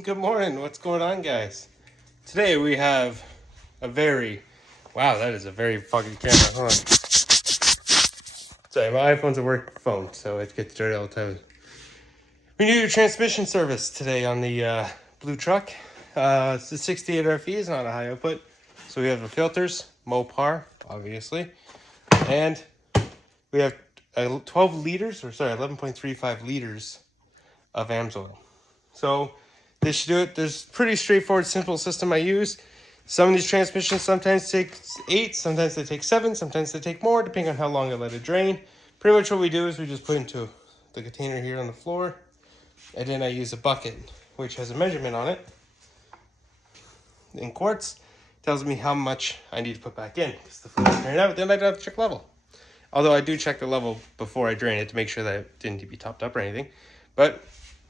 Good morning. What's going on, guys? Today we have a very... Wow, that is a very fucking camera. Hold on. Sorry, my iPhone's a work phone, so it gets dirty all the time. We need a transmission service today on the blue truck. It's the 68 RFE, it's not a high output. So we have the filters, MOPAR, obviously. And we have 12 liters, or sorry, 11.35 liters of AMSOIL. So this should do it. There's pretty straightforward, simple system I use. Some of these transmissions sometimes take 8, sometimes they take 7, sometimes they take more, depending on how long I let it drain. Pretty much what we do is we just put into the container here on the floor, and then I use a bucket, which has a measurement on it. In quarts, tells me how much I need to put back in, because the fluid's drained out, then I don't have to check level. Although I do check the level before I drain it to make sure that it didn't need to be topped up or anything. But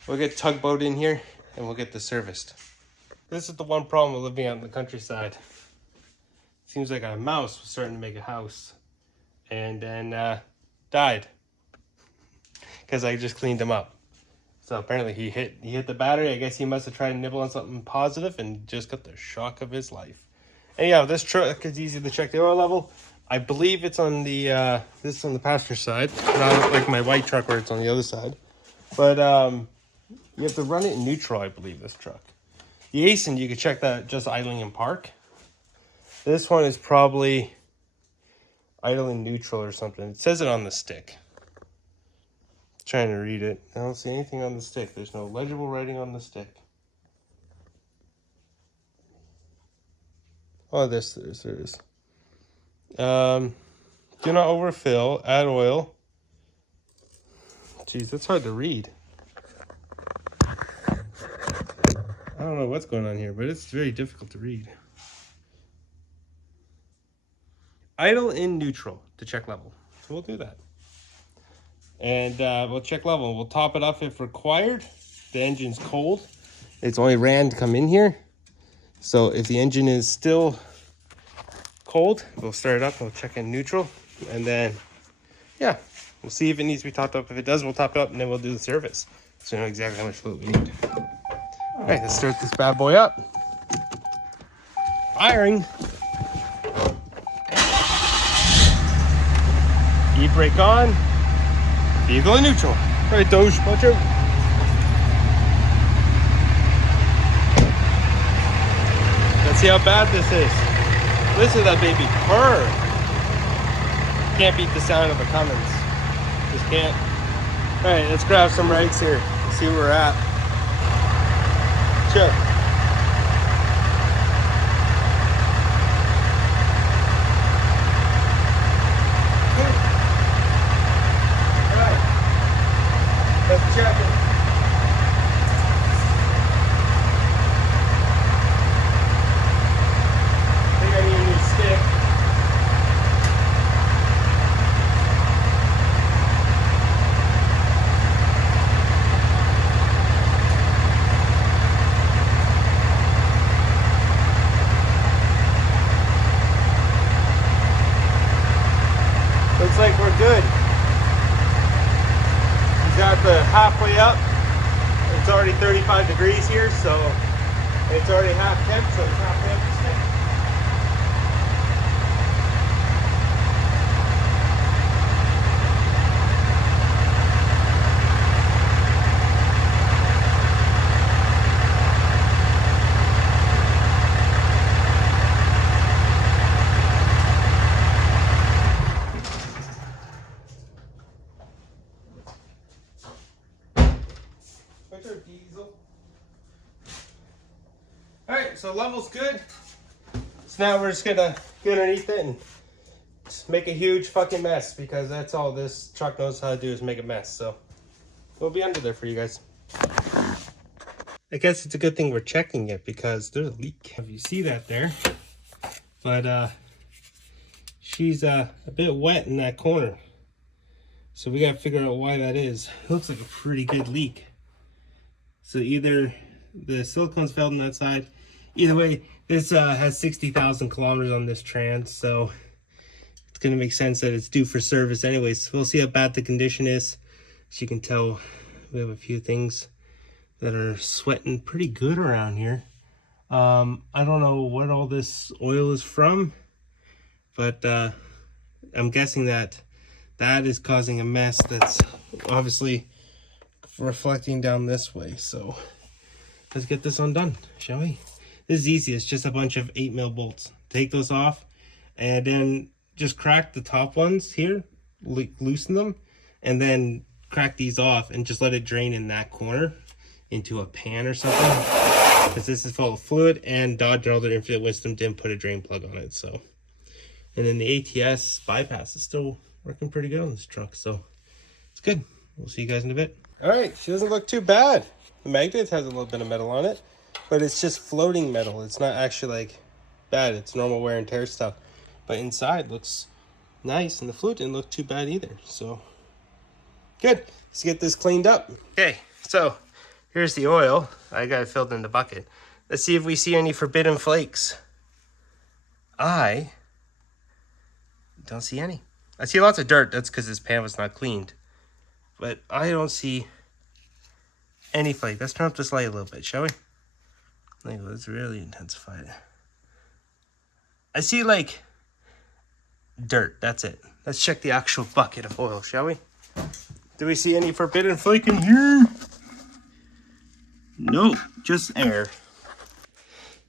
we'll get tugboat in here and we'll get this serviced. This is the one problem with living out in the countryside. Seems like a mouse was starting to make a house and then died because I just cleaned him up. So apparently he hit the battery. I guess he must have tried to nibble on something positive and just got the shock of his life. Anyhow, this truck is easy to check the oil level. I believe it's on the this is on the passenger side, not like my white truck where it's on the other side. But you have to run it in neutral, I believe, this truck. The ASIN, you can check that just idling in park. This one is probably idle in neutral or something. It says it on the stick. Trying to read it. I don't see anything on the stick. There's no legible writing on the stick. Oh, there is. Do not overfill, add oil. Jeez, that's hard to read. I don't know what's going on here, but it's very difficult to read. Idle in neutral to check level. So we'll do that. And we'll check level. We'll top it up if required. The engine's cold. It's only ran to come in here. So if the engine is still cold, we'll start it up. We'll check in neutral. And then, yeah, we'll see if it needs to be topped up. If it does, we'll top it up and then we'll do the service. So we know exactly how much fluid we need. All right, let's start this bad boy up. Firing. E-brake on. Vehicle in neutral. All right, Doge, watch out. Let's see how bad this is. Listen to that baby purr. Can't beat the sound of a Cummins. Just can't. All right, let's grab some rights here. See where we're at. Chill. All right. Let's check it. I think I need a new stick. Looks like we're good. He's got the halfway up. It's already 35 degrees here, so it's already half temp, so it's halfway up the stick. Diesel. All right, so level's good. So now we're just gonna get underneath it and just make a huge fucking mess, because that's all this truck knows how to do is make a mess. So we'll be under there for you guys. I guess it's a good thing we're checking it, because there's a leak. If you see that there, but she's a bit wet in that corner. So we gotta figure out why that is. It looks like a pretty good leak. So either the silicone's failed on that side. Either way, this has 60,000 kilometers on this trans, so it's gonna make sense that it's due for service anyways. We'll see how bad the condition is. As you can tell, we have a few things that are sweating pretty good around here. I don't know what all this oil is from, but I'm guessing that is causing a mess that's obviously reflecting down this way. So let's get this undone, shall we? This is easy. It's just a bunch of 8mm bolts. Take those off and then just crack the top ones here, loosen them, and then crack these off and just let it drain in that corner into a pan or something, because this is full of fluid, and Dodge in all their infinite wisdom didn't put a drain plug on it. So, and then the ATS bypass is still working pretty good on this truck, so it's good. We'll see you guys in a bit. All right, she doesn't look too bad. The magnet has a little bit of metal on it, but it's just floating metal. It's not actually like bad. It's normal wear and tear stuff, but inside looks nice, and the fluid didn't look too bad either. So good. Let's get this cleaned up. Okay, so here's the oil. I got it filled in the bucket. Let's see if we see any forbidden flakes. I don't see any. I see lots of dirt. That's because this pan was not cleaned. But I don't see any flake. Let's turn up this light a little bit, shall we? Let's really intensify it. I see like dirt. That's it. Let's check the actual bucket of oil, shall we? Do we see any forbidden flake in here? Nope, just air.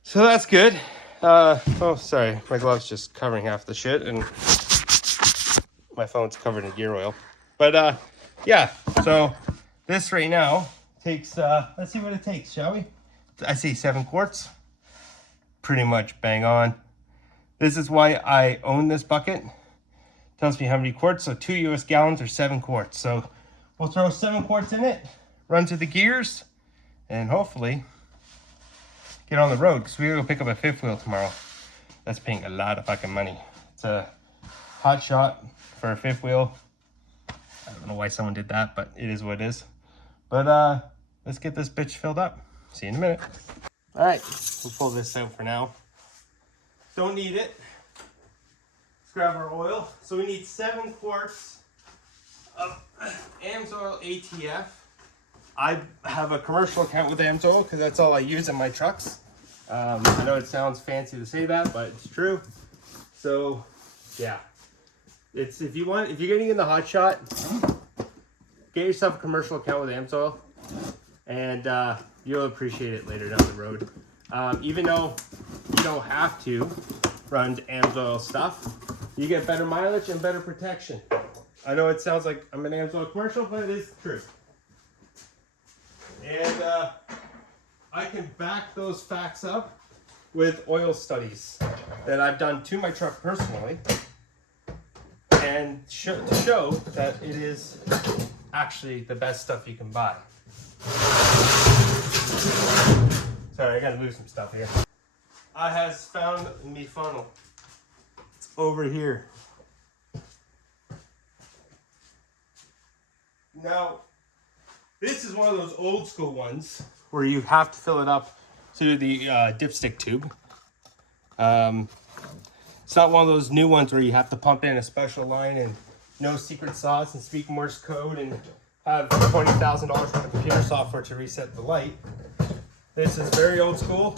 So that's good. Oh, sorry. My glove's just covering half the shit, and my phone's covered in gear oil. But, yeah. So this right now takes, let's see what it takes, shall we? I see 7 quarts. Pretty much bang on. This is why I own this bucket. Tells me how many quarts. So 2 US gallons or 7 quarts. So we'll throw 7 quarts in it, run to the gears, and hopefully get on the road, because we're gonna go pick up a 5th wheel tomorrow. That's paying a lot of fucking money. It's a hot shot for a 5th wheel. I don't know why someone did that, but it is what it is. But let's get this bitch filled up. See you in a minute. All right, we'll pull this out for now. Don't need it. Let's grab our oil. So we need 7 quarts of AMSOIL ATF. I have a commercial account with AMSOIL because that's all I use in my trucks. I know it sounds fancy to say that, but it's true. So yeah, it's if you're getting in the hot shot, get yourself a commercial account with AMSOIL, and you'll appreciate it later down the road. Even though you don't have to run AMSOIL stuff, you get better mileage and better protection. I know it sounds like I'm an AMSOIL commercial, but it is true. And I can back those facts up with oil studies that I've done to my truck personally, and to show that it is actually the best stuff you can buy. Sorry, I gotta move some stuff here. I has found me funnel. It's over here. Now, this is one of those old school ones where you have to fill it up to the dipstick tube. It's not one of those new ones where you have to pump in a special line and no secret sauce and speak Morse code and have $20,000 worth of computer software to reset the light. This is very old school.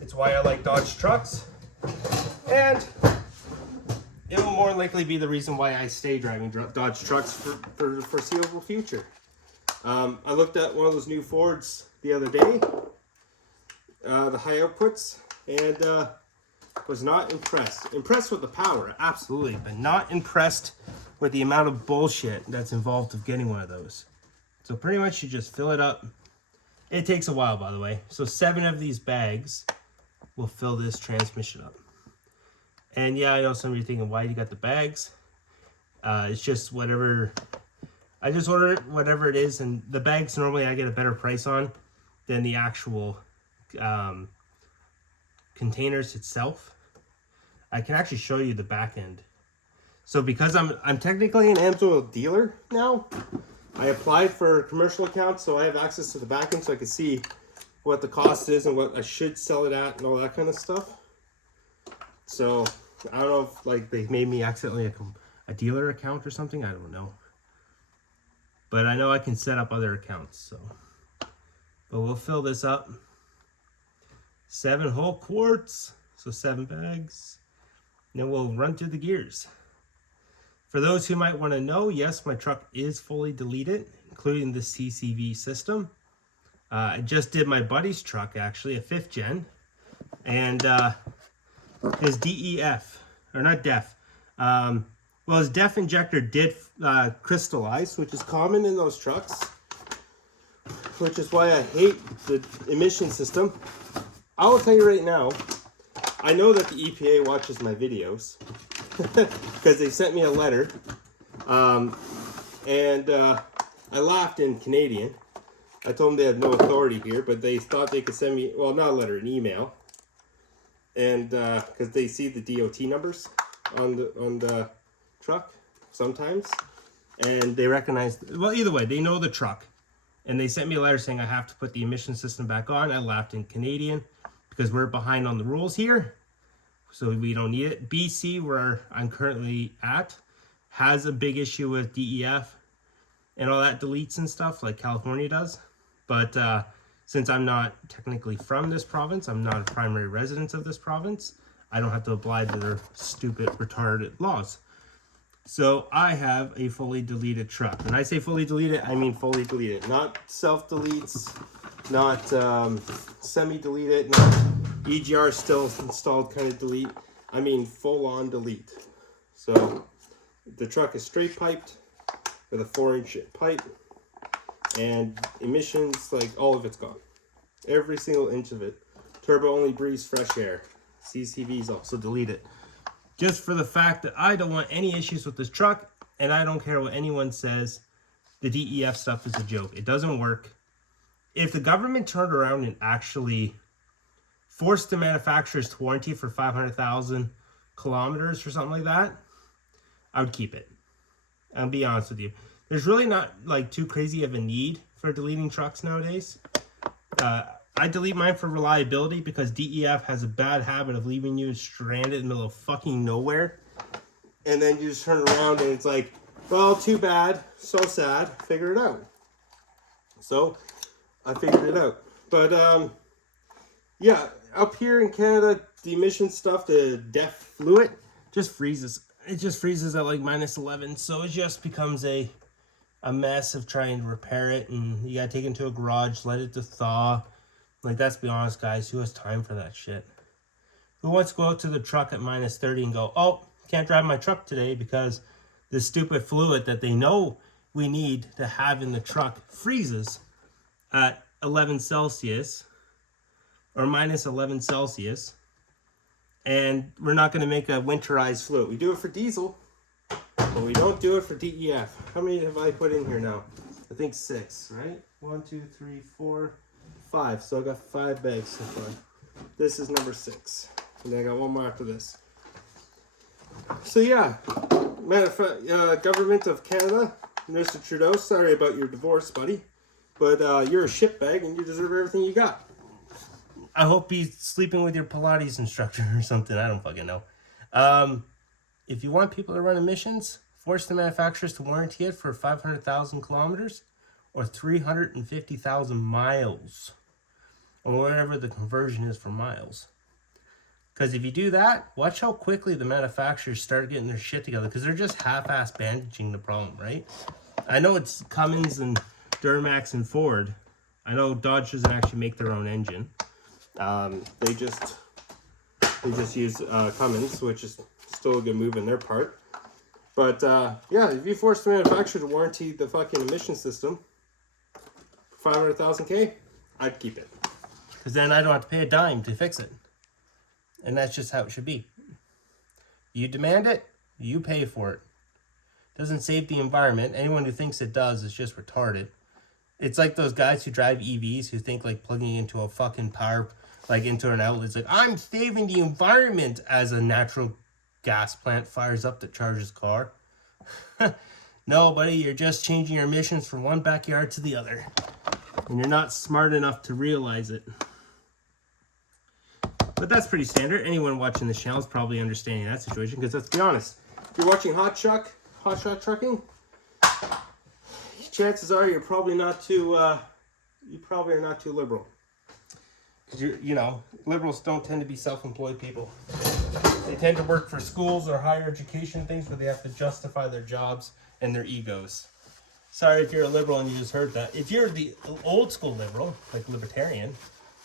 It's why I like Dodge trucks. And it will more likely be the reason why I stay driving Dodge trucks for the foreseeable future. I looked at one of those new Fords the other day, the high outputs, and was not impressed. Impressed with the power, absolutely, but not impressed with the amount of bullshit that's involved with getting one of those. So pretty much you just fill it up. It takes a while, by the way. So 7 of these bags will fill this transmission up. And yeah, I know some of you are thinking, why you got the bags? It's just whatever. I just order it, whatever it is, and the bags normally I get a better price on than the actual containers itself. I can actually show you the back end. So because I'm technically an AMSOIL dealer now, I applied for a commercial account, so I have access to the back end, so I can see what the cost is and what I should sell it at and all that kind of stuff. So I don't know if like they made me accidentally a dealer account or something. I don't know. But I know I can set up other accounts, so But we'll fill this up. 7 whole quarts, so 7 bags. And then we'll run through the gears. For those who might want to know, yes, my truck is fully deleted, including the CCV system. I just did my buddy's truck, actually, a 5th gen. And his DEF, or not DEF, well, his DEF injector did crystallize, which is common in those trucks, which is why I hate the emission system. I will tell you right now, I know that the EPA watches my videos because they sent me a letter, and I laughed in Canadian. I told them they had no authority here, but they thought they could send me, well, not a letter, an email, and because they see the DOT numbers on the truck sometimes, and they recognize, well, either way, they know the truck, and they sent me a letter saying I have to put the emission system back on. I laughed in Canadian because we're behind on the rules here, so we don't need it. BC, where I'm currently at, has a big issue with DEF and all that deletes and stuff like California does. But since I'm not technically from this province, I'm not a primary resident of this province, I don't have to abide to their stupid, retarded laws. So I have a fully deleted truck. When I say fully deleted, I mean fully deleted. Not self-deletes, not semi-deleted, not EGR still installed kind of delete. I mean full-on delete. So the truck is straight piped with a 4-inch pipe, and emissions, like all of it's gone. Every single inch of it. Turbo only breathes fresh air. CCV is also deleted. Just for the fact that I don't want any issues with this truck, and I don't care what anyone says. The DEF stuff is a joke. It doesn't work. If the government turned around and actually forced the manufacturers to warranty for 500,000 kilometers or something like that, I would keep it. I'll be honest with you. There's really not like too crazy of a need for deleting trucks nowadays. I delete mine for reliability because DEF has a bad habit of leaving you stranded in the middle of fucking nowhere. And then you just turn around and it's like, well, too bad, so sad, figure it out. So I figured it out. But yeah, up here in Canada, the emission stuff, the DEF fluid, just freezes. It just freezes at like -11. So it just becomes a mess of trying to repair it. And you gotta take it to a garage, let it to thaw. Like, let's be honest, guys, who has time for that shit? Who wants to go out to the truck at -30 and go, oh, can't drive my truck today because the stupid fluid that they know we need to have in the truck freezes at 11 Celsius or -11 Celsius, and we're not going to make a winterized fluid. We do it for diesel, but we don't do it for DEF. How many have I put in here now? I think 6, right? 1, 2, 3, 4, 5. So I got 5 bags so far. This is number 6. And then I got one more after this. So yeah, matter of fact, government of Canada, Mr. Trudeau, sorry about your divorce, buddy. But you're a shitbag and you deserve everything you got. I hope he's sleeping with your Pilates instructor or something. I don't fucking know. If you want people to run emissions, force the manufacturers to warranty it for 500,000 kilometers or 350,000 miles. Or whatever the conversion is for miles. Because if you do that, watch how quickly the manufacturers start getting their shit together. Because they're just half-ass bandaging the problem, right? I know it's Cummins and Duramax and Ford. I know Dodge doesn't actually make their own engine. They just use Cummins, which is still a good move in their part. But yeah, if you force the manufacturer to warranty the fucking emission system for 500,000 K, I'd keep it. Because then I don't have to pay a dime to fix it. And that's just how it should be. You demand it, you pay for it. Doesn't save the environment. Anyone who thinks it does is just retarded. It's like those guys who drive EVs who think like plugging into a fucking power, like into an outlet. It's like, I'm saving the environment as a natural gas plant fires up that charges car. No, buddy, you're just changing your emissions from one backyard to the other. And you're not smart enough to realize it. But that's pretty standard. Anyone watching this channel is probably understanding that situation. Because let's be honest, if you're watching hot shot trucking, chances are you're probably not too you probably are not too liberal. Because you know, liberals don't tend to be self-employed people. They tend to work for schools or higher education things where they have to justify their jobs and their egos. Sorry if you're a liberal and you just heard that. If you're the old school liberal, like libertarian,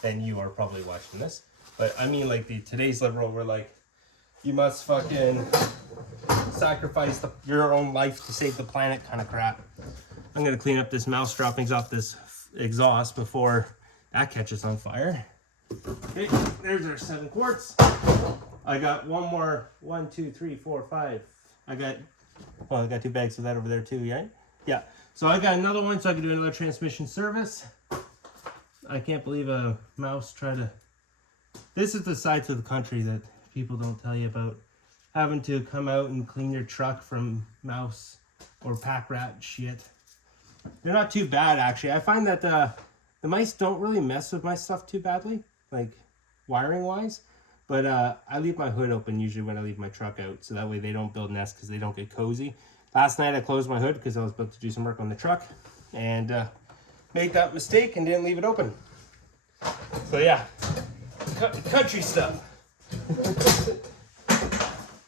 then you are probably watching this. But I mean like the today's liberal, we're like, you must fucking sacrifice your own life to save the planet kind of crap. I'm going to clean up this mouse droppings off this exhaust before that catches on fire. Okay, there's our 7 quarts. I got one more, 1, 2, 3, 4, 5. I got 2 bags of that over there too, right? Yeah. So I got another one so I can do another transmission service. I can't believe a mouse tried to... This is the sides of the country that people don't tell you about. Having to come out and clean your truck from mouse or pack rat shit. They're not too bad, actually. I find that the mice don't really mess with my stuff too badly, like wiring-wise. But I leave my hood open usually when I leave my truck out, so that way they don't build nests because they don't get cozy. Last night I closed my hood because I was about to do some work on the truck and made that mistake and didn't leave it open. So yeah, country stuff.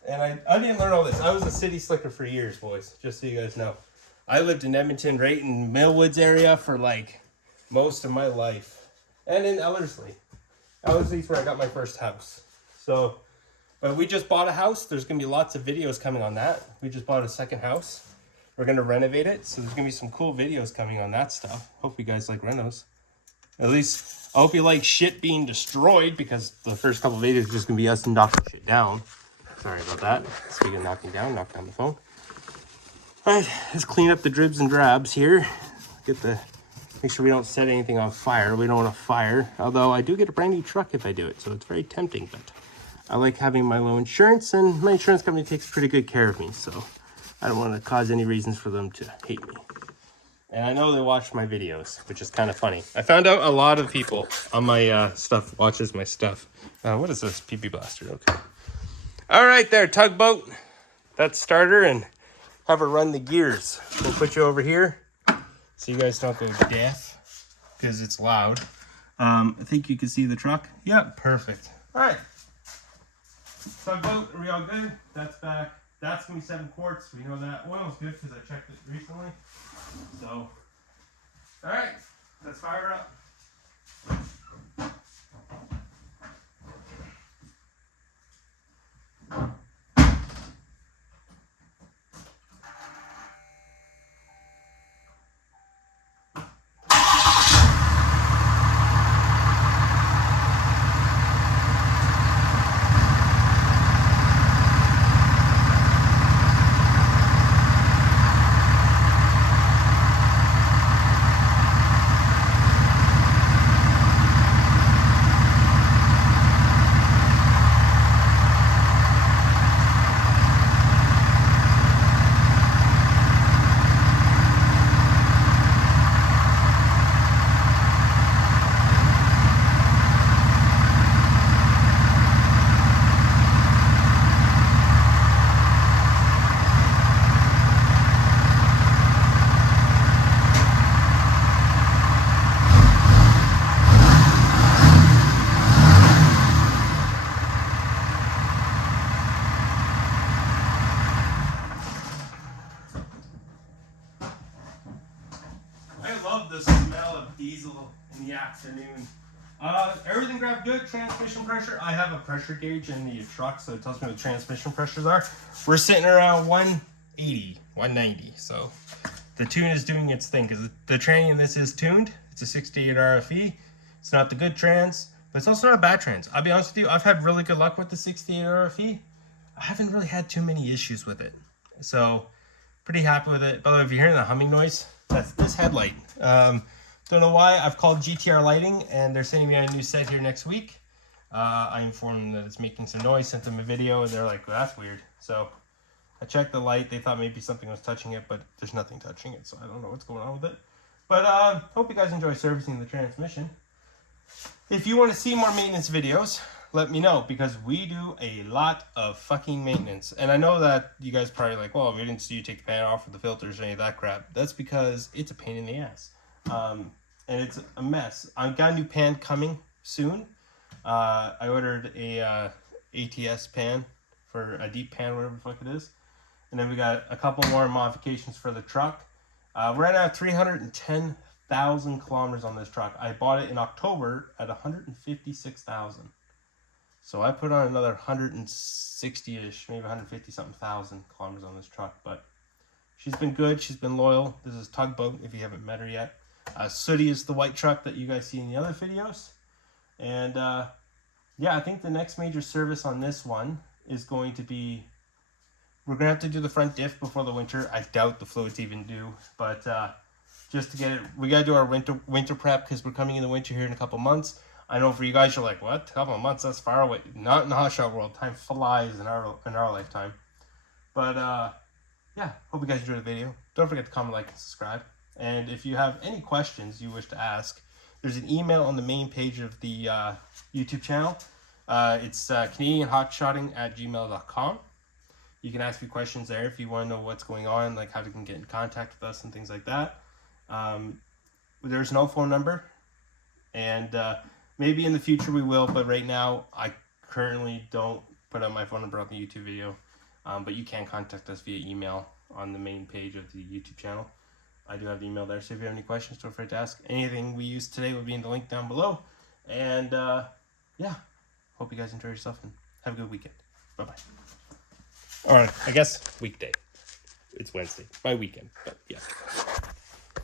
And I didn't learn all this. I was a city slicker for years, boys, just so you guys know. I lived in Edmonton, right in Millwoods area for like most of my life. And in Ellerslie. Ellerslie's where I got my first house. So, but we just bought a house. There's going to be lots of videos coming on that. We just bought a second house. We're going to renovate it. So there's going to be some cool videos coming on that stuff. Hope you guys like renos. At least, I hope you like shit being destroyed because the first couple of videos are just going to be us knocking shit down. Sorry about that. Speaking of knocking down, knock down the phone. Alright, let's clean up the dribs and drabs here. Make sure we don't set anything on fire. We don't want a fire. Although I do get a brand new truck if I do it, so it's very tempting. But I like having my low insurance, and my insurance company takes pretty good care of me. So I don't want to cause any reasons for them to hate me. And I know they watch my videos, which is kind of funny. I found out a lot of people on my stuff watches my stuff. What is this? PP Blaster. Okay. All right there, tugboat. That's starter, and have her run the gears. We'll put you over here so you guys don't go deaf because it's loud. I think you can see the truck. Yeah, perfect. All right. Tugboat, are we all good? That's back. That's going to be 7 quarts. We know that. Oil's good because I checked it recently. So, all right. Let's fire up. The smell of diesel in the afternoon. Everything grabbed good. Transmission pressure. I have a pressure gauge in the truck, so it tells me what the transmission pressures are. We're sitting around 180, 190. So the tune is doing its thing because the tranny in this is tuned. It's a 68 RFE. It's not the good trans, but it's also not a bad trans. I'll be honest with you, I've had really good luck with the 68 RFE. I haven't really had too many issues with it. So pretty happy with it. By the way, if you're hearing the humming noise, that's this headlight. Don't know why. I've called GTR Lighting and they're sending me a new set here next week. I informed them that it's making some noise, sent them a video, and they're like, well, that's weird. So I checked the light. They thought maybe something was touching it, but there's nothing touching it, so I don't know what's going on with it. But hope you guys enjoy servicing the transmission. If you want to see more maintenance videos, let me know, because we do a lot of fucking maintenance. And I know that you guys probably like, well, we didn't see you take the pan off or the filters or any of that crap. That's because it's a pain in the ass. and it's a mess. I've got a new pan coming soon. I ordered a ATS pan for a deep pan, whatever the fuck it is. And then we got a couple more modifications for the truck. We're at 310,000 kilometers on this truck. I bought it in October at 156,000. So I put on another 160-ish, maybe 150-something thousand kilometers on this truck. But she's been good. She's been loyal. This is Tugboat, if you haven't met her yet. Sooty is the white truck that you guys see in the other videos. And yeah, I think the next major service on this one is going to be, we're going to have to do the front diff before the winter. I doubt the fluid's even due. But just to get it, we got to do our winter prep because we're coming in the winter here in a couple months. I know for you guys, you're like, what? A couple of months? That's far away. Not in the hot shot world. Time flies in our lifetime. But yeah, hope you guys enjoyed the video. Don't forget to comment, like, and subscribe. And if you have any questions you wish to ask, there's an email on the main page of the YouTube channel. It's CanadianHotshotting@gmail.com. You can ask me questions there if you want to know what's going on, like how you can get in contact with us and things like that. There's no phone number, and maybe in the future we will, but right now I currently don't put up my phone number on the YouTube video. But you can contact us via email on the main page of the YouTube channel. I do have the email there, so if you have any questions, don't forget to ask. Anything we use today will be in the link down below. And yeah, hope you guys enjoy yourself and have a good weekend. Bye-bye. Or I guess weekday. It's Wednesday. My weekend, but yeah.